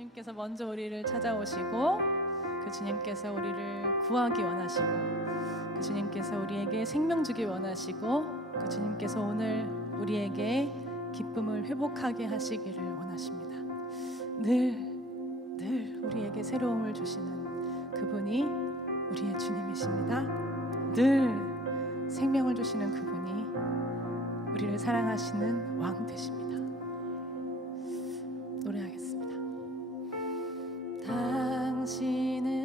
주님께서 먼저 우리를 찾아오시고 그 주님께서 우리를 구하기 원하시고 그 주님께서 우리에게 생명 주기 원하시고 그 주님께서 오늘 우리에게 기쁨을 회복하게 하시기를 원하십니다. 늘, 늘 우리에게 새로움을 주시는 그분이 우리의 주님이십니다. 늘 생명을 주시는 그분이 우리를 사랑하시는 왕 되십니다. 노래하겠습니다. 당신은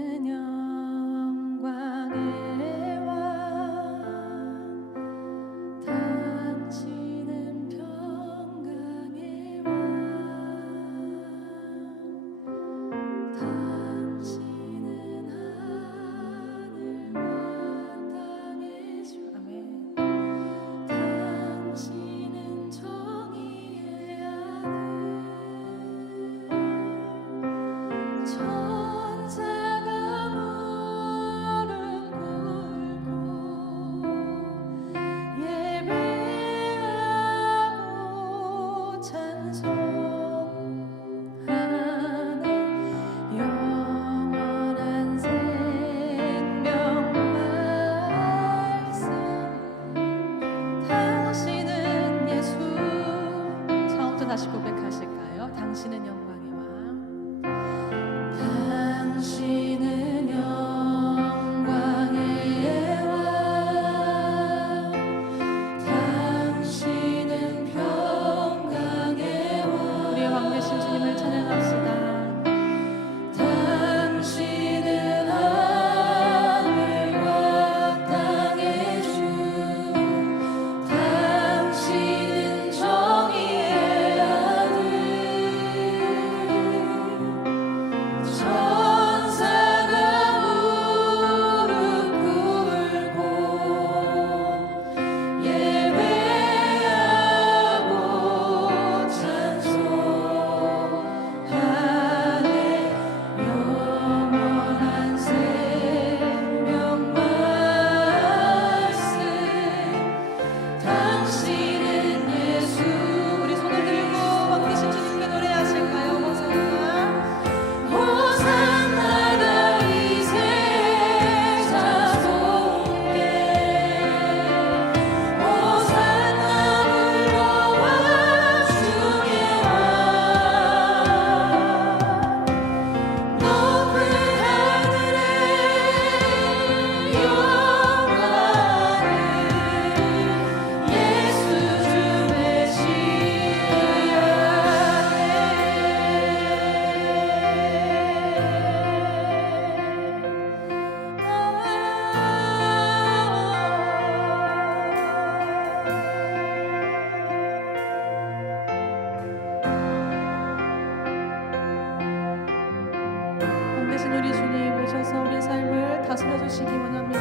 다스려 주시기 원합니다.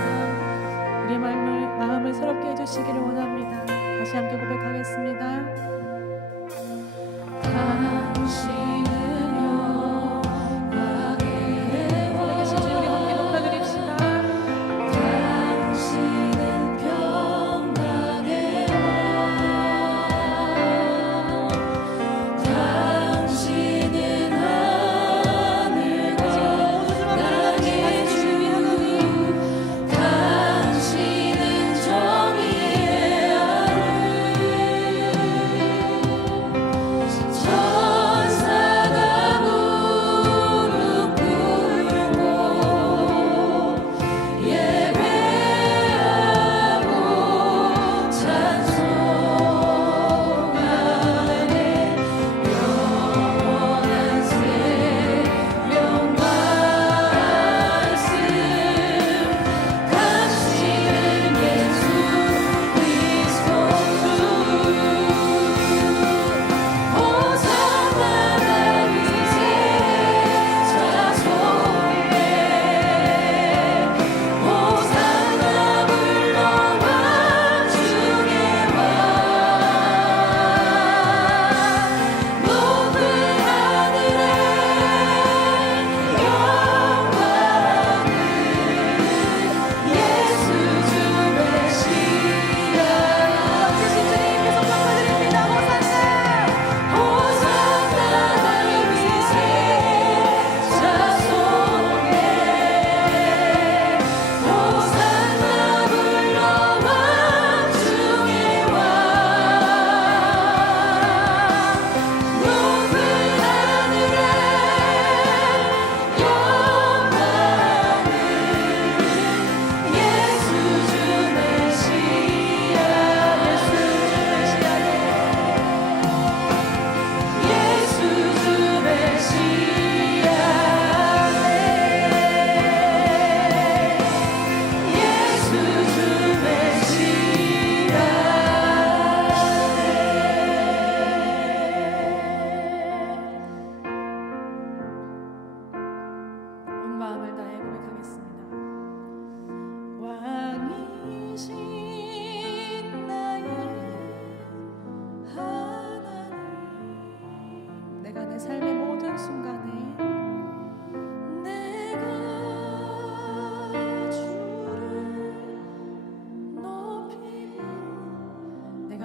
우리 마음을, 마음을 새롭게 해 주시기를 원합니다. 다시 함께 고백하겠습니다. 당신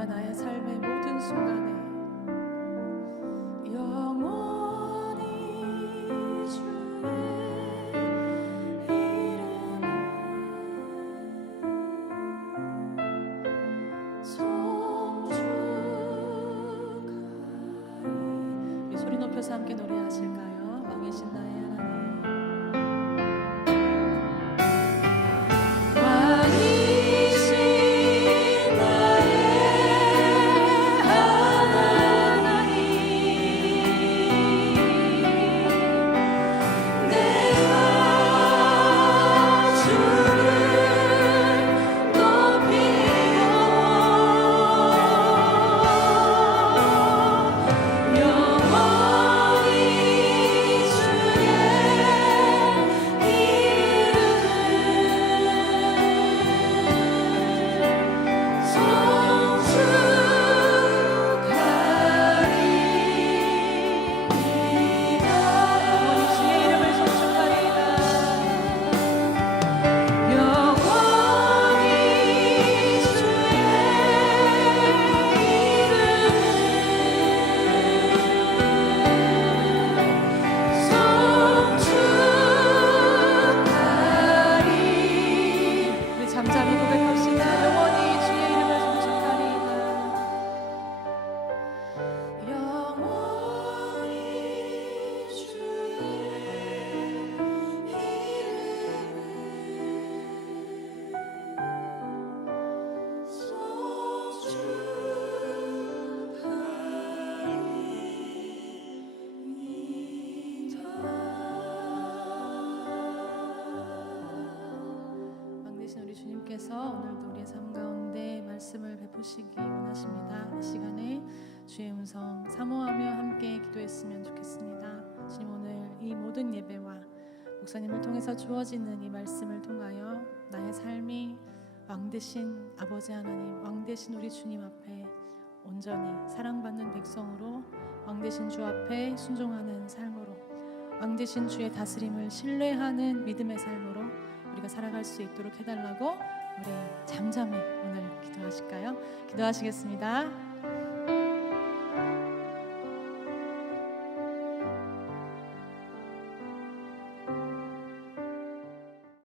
나의 삶의 모든 순간 통해서 오늘도 우리의 삶 가운데 말씀을 베푸시기 원하십니다. 이 시간에 주의 음성 사모하며 함께 기도했으면 좋겠습니다. 주님 오늘 이 모든 예배와 목사님을 통해서 주어지는 이 말씀을 통하여 나의 삶이 왕 되신 아버지 하나님, 왕 되신 우리 주님 앞에 온전히 사랑받는 백성으로 왕 되신 주 앞에 순종하는 삶으로 왕 되신 주의 다스림을 신뢰하는 믿음의 삶으로 우리가 살아갈 수 있도록 해달라고 우리 잠잠히 오늘 기도하실까요? 기도하시겠습니다.